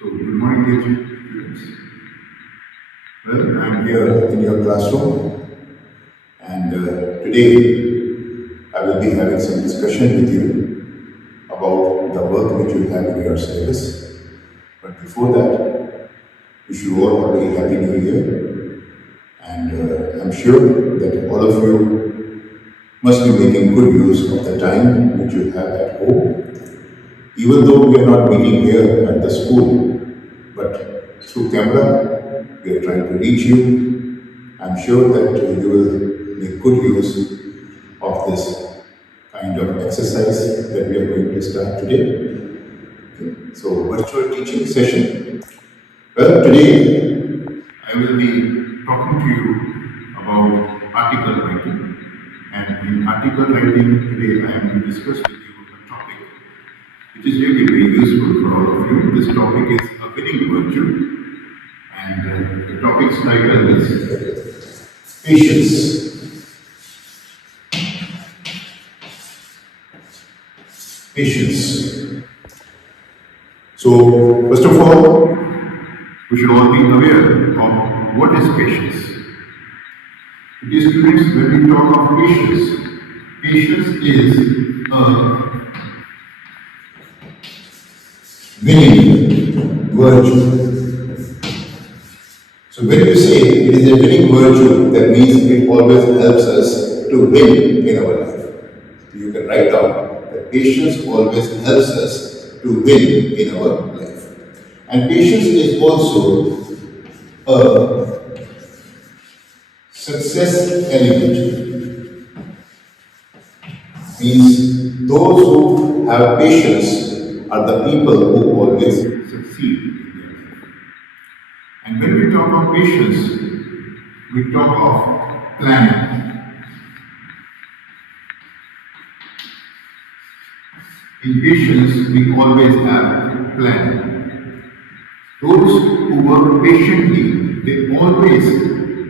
So, good morning, dear students. Well, I'm here in your classroom, and today I will be having some discussion with you about the work which you have in your syllabus. But before that, we should all have a very happy new year, and I'm sure that all of you must be making good use of the time which you have at home. Even though we are not meeting here at the school, but through camera, we are trying to reach you. I'm sure that you will make good use of this kind of exercise that we are going to start today. Okay. So, virtual teaching session. Well, today I will be talking to you about article writing. And in article writing, today I am going to discuss with you a topic which is really very useful for all of you. This topic is a winning virtue. And the topic's title is patience. Patience. So, first of all, we should all be aware of what is patience. Dear students, when we talk of patience, patience is a winning virtue. So when you say it is a winning virtue, that means it always helps us to win in our life. So you can write down that patience always helps us to win in our life. And patience is also a success element. Means those who have patience are the people who always succeed in their life. And when we talk of patience, we talk of planning. In patience, we always have planning. Those who work patiently, they always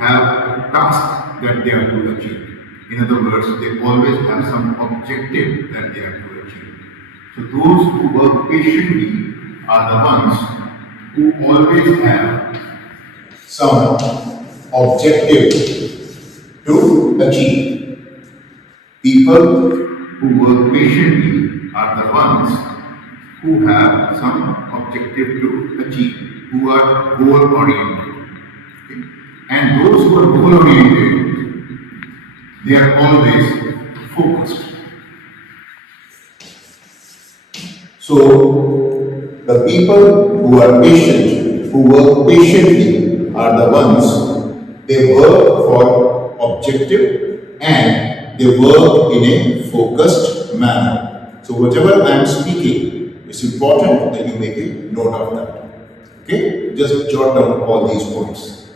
have tasks that they are to achieve. In other words, they always have some objective that they are to achieve. So those who work patiently are the ones who always have some objective to achieve. People who work patiently are the ones who have some objective to achieve, who are goal oriented. Okay? And those who are goal oriented, they are always focused. So, the people who are patient, who work patiently, are the ones they work for objective and they work in a focused manner. So, whatever I am speaking, it's important that you make a note of that. Okay? Just jot down all these points.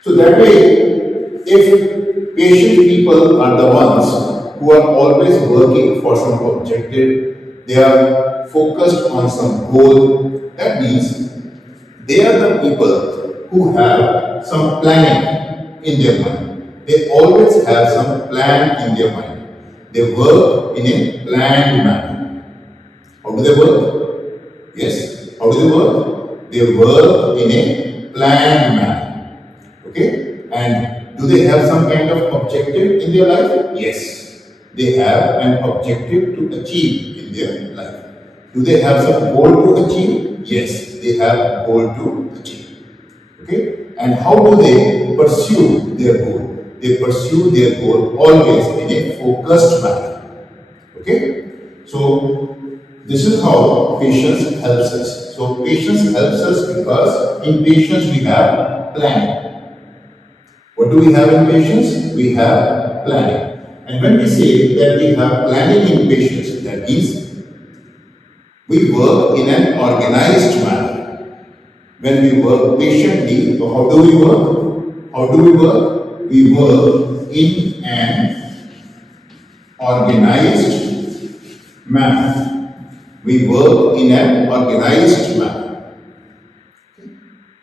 So, that way, if patient people are the ones who are always working for some objective, they are focused on some goal, that means they are the people who have some planning in their mind. They always have some plan in their mind. They work in a planned manner. How do they work? Yes. How do they work? They work in a planned manner. Okay? And do they have some kind of objective in their life? Yes. They have an objective to achieve in their life. Do they have some goal to achieve? Yes, they have goal to achieve. Okay? And how do they pursue their goal? They pursue their goal always in a focused manner. Okay? So, this is how patience helps us. So, patience helps us because in patience we have planning. What do we have in patience? We have planning. And when we say that we have planning in patience, that means we work in an organized manner. When we work patiently, so how do we work? How do we work? We work in an organized manner. We work in an organized manner.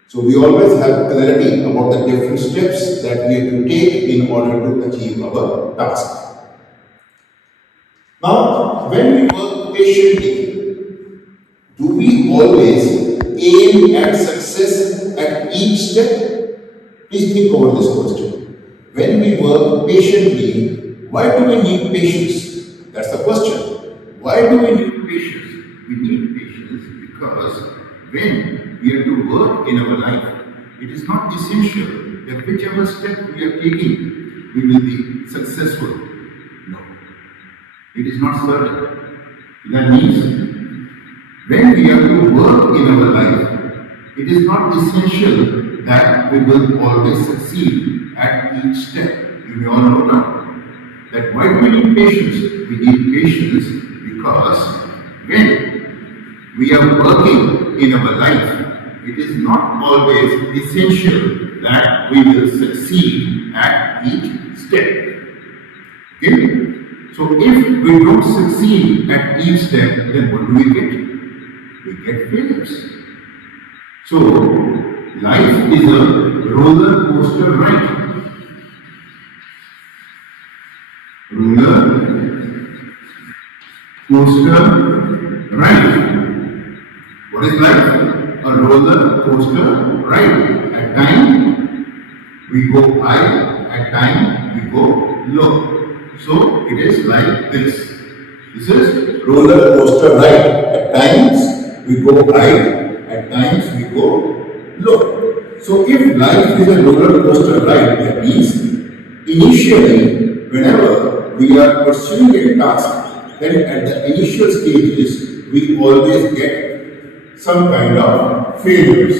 So we always have clarity about the different steps that we have to take in order to achieve our task. Now, when we work patiently, do we always aim at success at each step? Please think over this question. When we work patiently, why do we need patience? That's the question. Why do we need patience? We need patience because when we are to work in our life, it is not essential that whichever step we are taking, we will be successful. No. It is not certain. That means when we are to work in our life, it is not essential that we will always succeed at each step. You may all know that why do we need patience? We need patience because when we are working in our life, it is not always essential that we will succeed at each step. Okay? So if we don't succeed at each step, then what do we get? We get failures. So life is a roller coaster ride. Roller coaster ride. What is life? A roller coaster ride. At times we go high, at times we go low. So it is like this. This is roller coaster ride. At times we go high, at times we go low. So if life is a roller coaster ride, that means initially, whenever we are pursuing a task, then at the initial stages, we always get some kind of failures.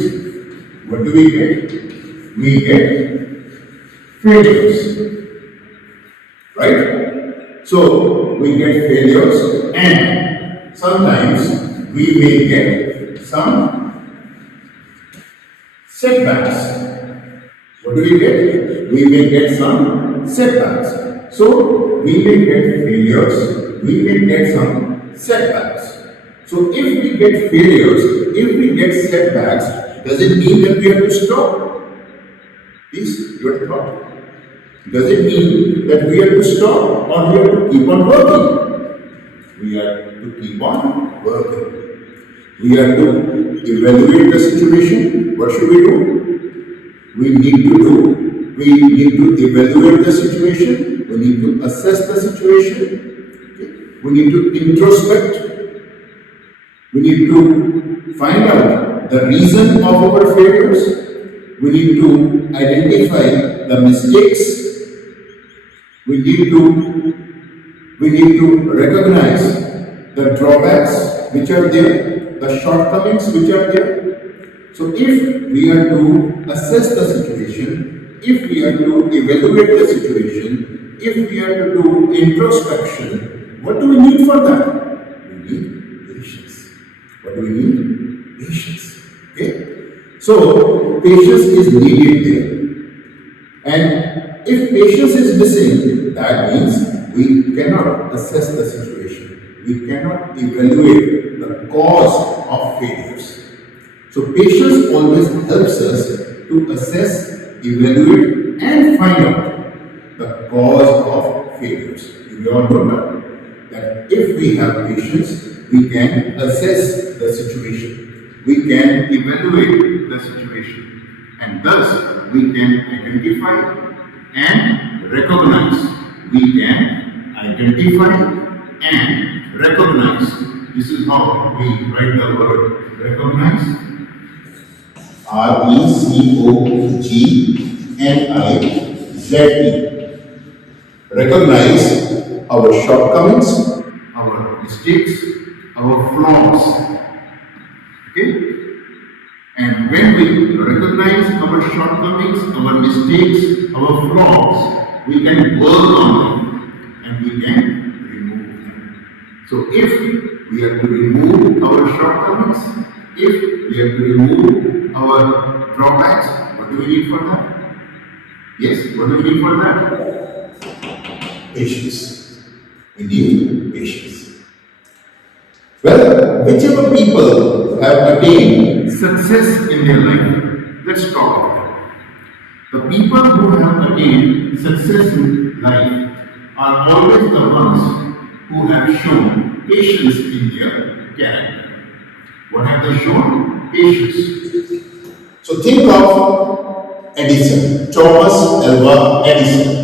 What do we get? We get failures. Right? So we get failures and sometimes we may get some setbacks. What do we get? We may get some setbacks. So we may get failures, we may get some setbacks. So if we get failures, if we get setbacks, does it mean that we have to stop? Please, your thought. Does it mean that we have to stop or we have to keep on working? We are to keep on working. We are to evaluate the situation. What should we do? We need to evaluate the situation. We need to assess the situation. We need to introspect. We need to find out the reason of our failures. We need to identify the mistakes. We need to recognize the drawbacks which are there, the shortcomings which are there. So if we are to assess the situation, if we are to evaluate the situation, if we are to do introspection, what do we need for that? We need patience. What do we need? Patience. Okay? So patience is needed there. And if patience is missing, that means we cannot assess the situation. We cannot evaluate the cause of failures. So patience always helps us to assess, evaluate and find out the cause of failures. You all know that if we have patience, we can assess the situation. We can evaluate the situation. And thus, we can identify and recognize. We can identify and recognize. This is how we write the word recognize. RECOGNIZE. Recognize our shortcomings, our mistakes, our flaws. Okay? And when we recognize our shortcomings, our mistakes, our flaws, we can work on them and we can remove them. So if we are to remove our shortcomings, if we are to remove our drawbacks, what do we need for that? Yes, what do we need for that? Patience. We need patience. Well, whichever people have attained success in their life, let's talk about that. The people who have attained success in life are always the ones who have shown patience in their character. What have they shown? patience. So think of Edison, Thomas Alva Edison.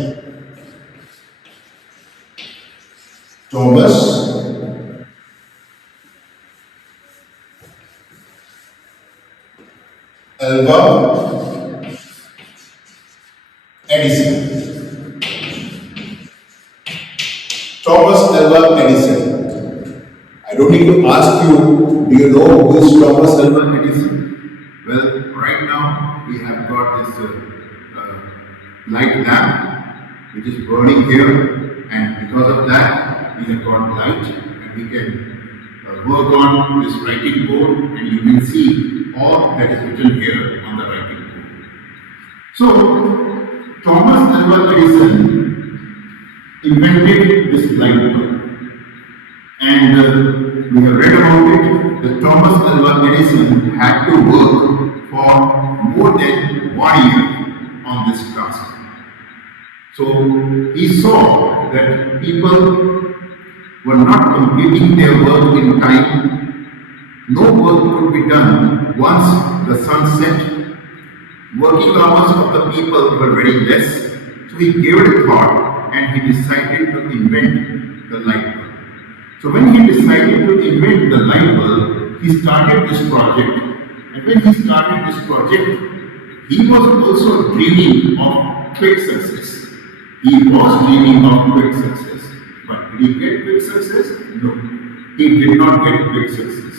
Thomas Alva Edison. Thomas Alva Edison. I don't need to ask you, do you know who is Thomas Alva Edison? Well, right now we have got this light lamp which is burning here, and because of that we have got light and we can work on this writing board, and you can see all that is written here on the writing board. So, Thomas Alva Edison invented this light bulb, and we have read about it that Thomas Alva Edison had to work for more than 1 year on this task. So, he saw that people were not completing their work in time. No work could be done once the sun set. Working hours of the people were very less. So he gave it a thought and he decided to invent the light bulb. So when he decided to invent the light bulb, he started this project. And when he started this project, he was also dreaming of quick success. He was dreaming of quick success. But did he get quick success? No. He did not get quick success.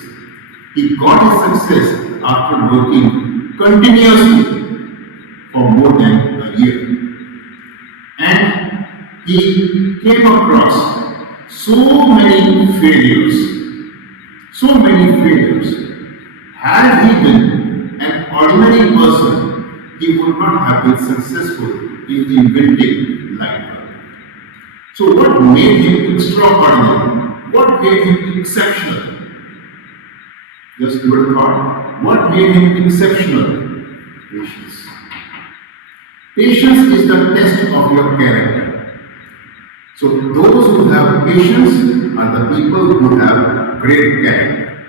He got his success after working continuously for more than a year. And he came across so many failures. So many failures. Had he been an ordinary person, he would not have been successful in inventing light bulb. So what made him extraordinary? What made him exceptional? Just give it a thought. What made him exceptional? Patience. Patience is the test of your character. So those who have patience are the people who have great character.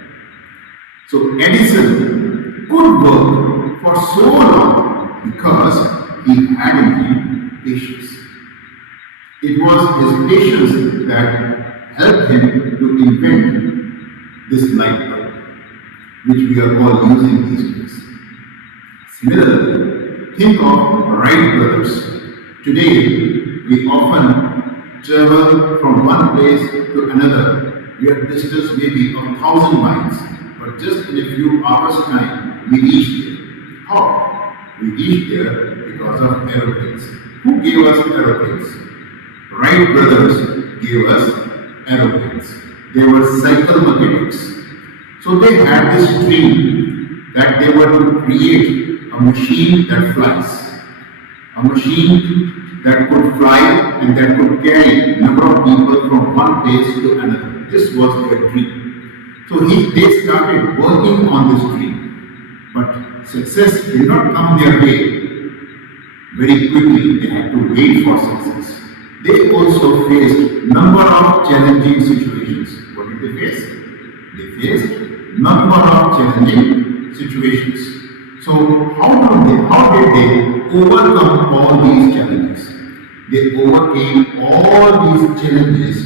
So Edison could work for so long because he had in him patience. It was his patience that helped him to invent this light bulb, which we are all using these days. Similarly, think of Wright brothers. Today, we often travel from one place to another, where distance may be 1,000 miles, but just in a few hours' time, we reach there. How? We reach there because of aeroplanes. Who gave us aeroplanes? Wright brothers gave us aeroplanes. They were cycle mechanics. So they had this dream that they were to create a machine that flies. A machine that could fly and that could carry a number of people from one place to another. This was their dream. So they started working on this dream. But success did not come their way very quickly. They had to wait for success. They also faced number of challenging situations. What did they face? They faced number of challenging situations. So how did they overcome all these challenges? They overcame all these challenges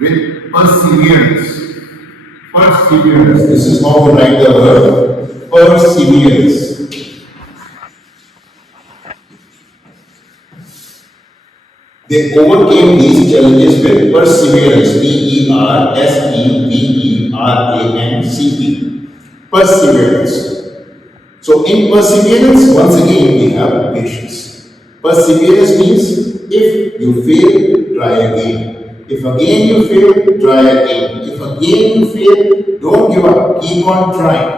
with perseverance. Perseverance. This is how we write the word perseverance. They overcame these challenges with perseverance. Perseverance. Perseverance. So in perseverance, once again, we have patience. Perseverance means if you fail, try again. If again you fail, try again. If again you fail, don't give up. Keep on trying.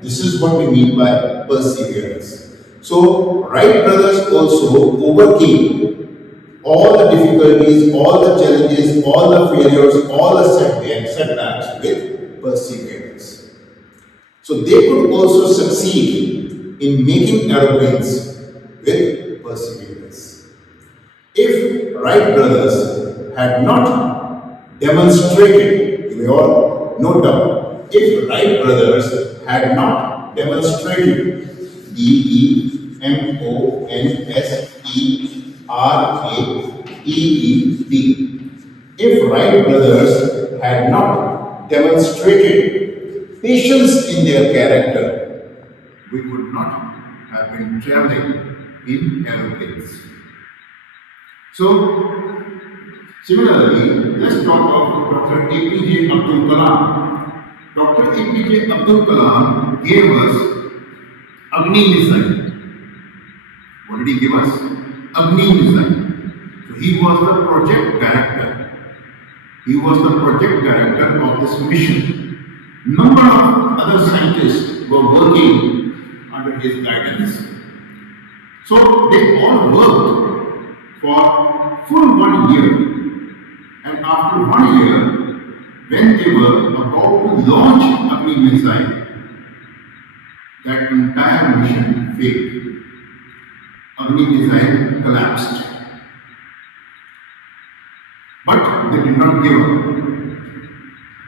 This is what we mean by perseverance. So Wright brothers also overcame all the difficulties, all the challenges, all the failures, all the setbacks with perseverance. So they could also succeed in making aeroplanes with perseverance. If Wright brothers had not demonstrated, you may all note down, If Wright brothers had not demonstrated DEMONSTRATED, if Wright brothers had not demonstrated patience in their character, we would not have been traveling in aeroplanes. So, similarly, let's talk of Dr. APJ Abdul Kalam. Dr. APJ Abdul Kalam gave us Agni missile. What did he give us? Agni missile. So he was the project director. He was the project director of this mission. Number of other scientists were working under his guidance. So they all worked for full 1 year. And after 1 year, when they were about to launch Agni missile, that entire mission failed. Agni missile collapsed. But they did not give up.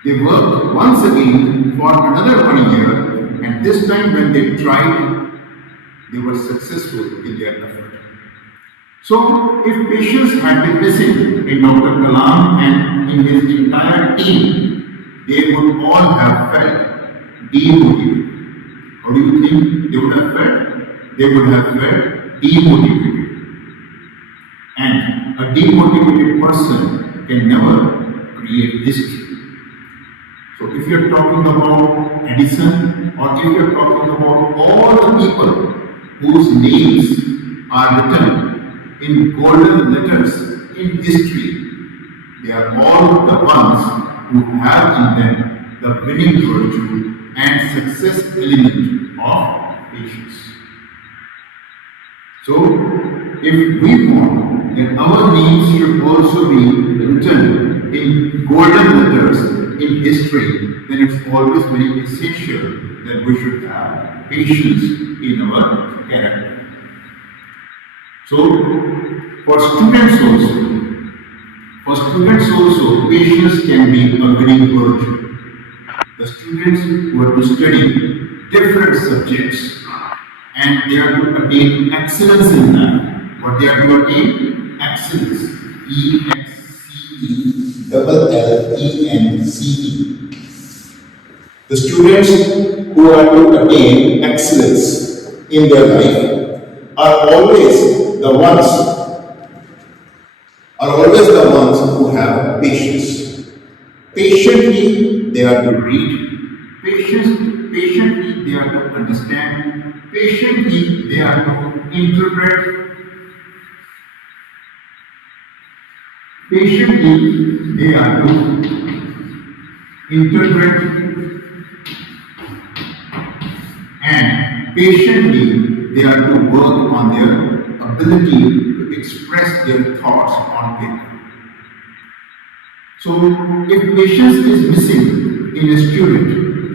They worked once again for another 1 year, and this time when they tried, they were successful in their effort. So, if patience had been missing in Dr. Kalam and in his entire team, they would all have felt demotivated. How do you think they would have felt? They would have felt demotivated. And a demotivated person can never create history. So if you're talking about Edison, or if you're talking about all the people whose names are written in golden letters in history, they are all the ones who have in them the winning virtue and success element of patience. So, if we want that our names should also be written in golden letters in history, then it's always very essential that we should have patience in our character. So, for students also, patience can be a winning virtue. The students who are to study different subjects and they are to attain excellence in that. What they are to attain? Excellence. EXCELLENCE. The students who are to attain excellence in their life are always the ones who have patience. Patiently they are to read. Patiently they are to understand. Patiently they are to interpret. Patiently they are to interpret, and patiently they are to work on their ability to express their thoughts on paper. So, if patience is missing in a student,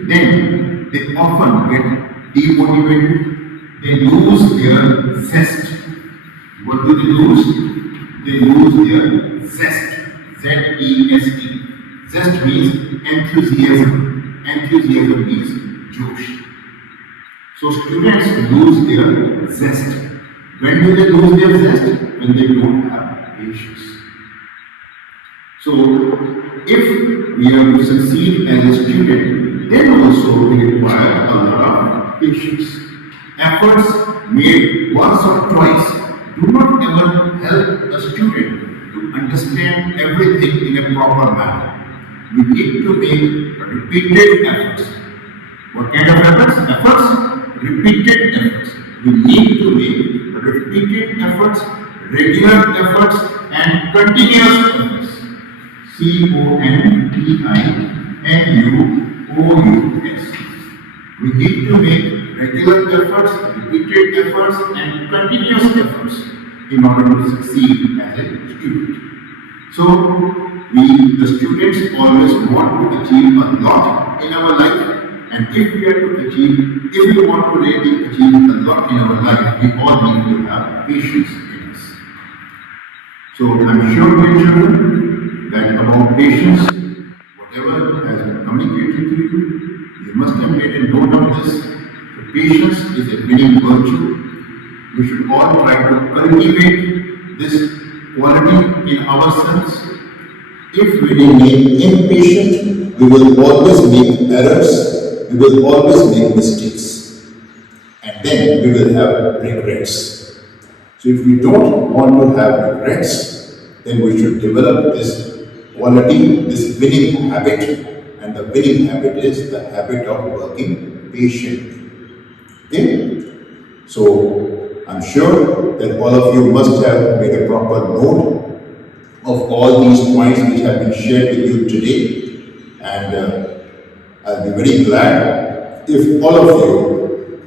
then they often get demotivated, they lose their zest. What do they lose? They lose their zest. Z-E-S-T. Zest means enthusiasm. Enthusiasm means josh. So students lose their zest. When do they lose their zest? When they don't have patience. So if we are to succeed as a student, then also we require a lot of patience. Efforts made once or twice do not ever help a student to understand everything in a proper manner. We need to make repeated efforts. What kind of efforts? Repeated efforts. We need to make repeated efforts, regular efforts, and continuous efforts. CONTINUOUS. We need to make regular efforts, repeated efforts, and continuous efforts in order to succeed as a student. So, the students always want to achieve a lot in our life, and if we want to really achieve a lot in our life, we all need to have patience in us. So, I'm sure, dear children, that about patience, whatever has been communicated to you, patience is a winning virtue. We should all try to cultivate this quality in ourselves. If we remain impatient, we will always make errors, we will always make mistakes, and then we will have regrets. So if we don't want to have regrets, then we should develop this quality, this winning habit, and the winning habit is the habit of working patiently. Okay? So I'm sure that all of you must have made a proper note of all these points which have been shared with you today, and I'll be very glad if all of you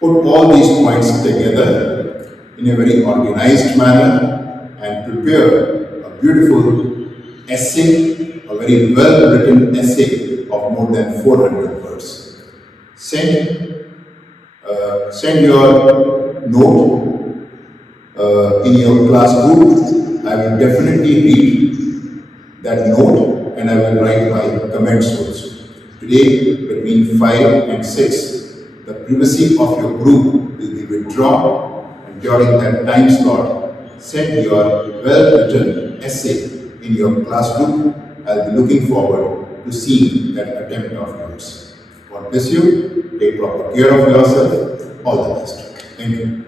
put all these points together in a very organized manner and prepare a beautiful essay, a very well written essay of more than 400 words. Send your note in your class group. I will definitely read that note and I will write my comments also. Today, between 5 and 6, the privacy of your group will be withdrawn, and during that time slot, send your well-written essay in your class group. I'll be looking forward to seeing that attempt of yours. God bless you. Take proper care of yourself. All the best. Thank you.